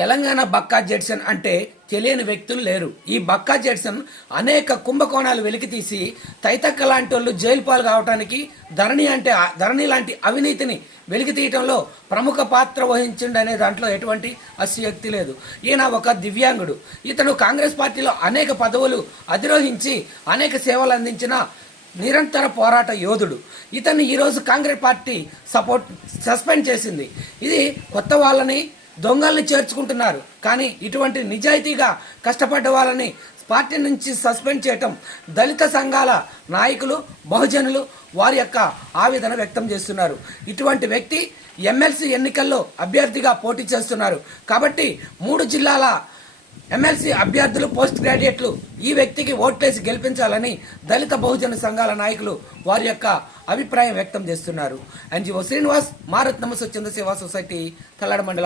తెలంగాణ బక్కా జెడ్సన్ అంటే తెలియని వ్యక్తులు లేరు. ఈ బక్కా జెడ్సన్ అనేక కుంభకోణాలు వెలికితీసి తైతక్క లాంటి వాళ్ళు జైలు పాలు కావడానికి ధరణి లాంటి అవినీతిని వెలికితీయటంలో ప్రముఖ పాత్ర వహించిండనే దాంట్లో ఎటువంటి అస్యోక్తి లేదు. ఈయన ఒక దివ్యాంగుడు. ఇతను కాంగ్రెస్ పార్టీలో అనేక పదవులు అధిరోహించి అనేక సేవలు అందించిన నిరంతర పోరాట యోధుడు. ఇతన్ని ఈరోజు కాంగ్రెస్ పార్టీ సస్పెండ్ చేసింది. ఇది కొత్త వాళ్ళని దొంగల్ని చేర్చుకుంటున్నారు. కానీ ఇటువంటి నిజాయితీగా కష్టపడ్డ వాళ్ళని పార్టీ నుంచి సస్పెండ్ చేయటం దళిత సంఘాల నాయకులు, బహుజనులు వారి యొక్క ఆవేదన వ్యక్తం చేస్తున్నారు. ఇటువంటి వ్యక్తి ఎమ్మెల్సీ ఎన్నికల్లో అభ్యర్థిగా పోటీ చేస్తున్నారు. కాబట్టి 3 జిల్లాల ఎమ్మెల్సీ అభ్యర్థులు, పోస్ట్ గ్రాడ్యుయేట్లు ఈ వ్యక్తికి ఓట్లేసి గెలిపించాలని దళిత బహుజన సంఘాల నాయకులు వారి యొక్క అభిప్రాయం వ్యక్తం చేస్తున్నారు. ఎన్జిఓ శ్రీనివాస్, మారత్ నమ స్వచ్ఛంద సేవా సొసైటీ, తల్లాడ మండలం.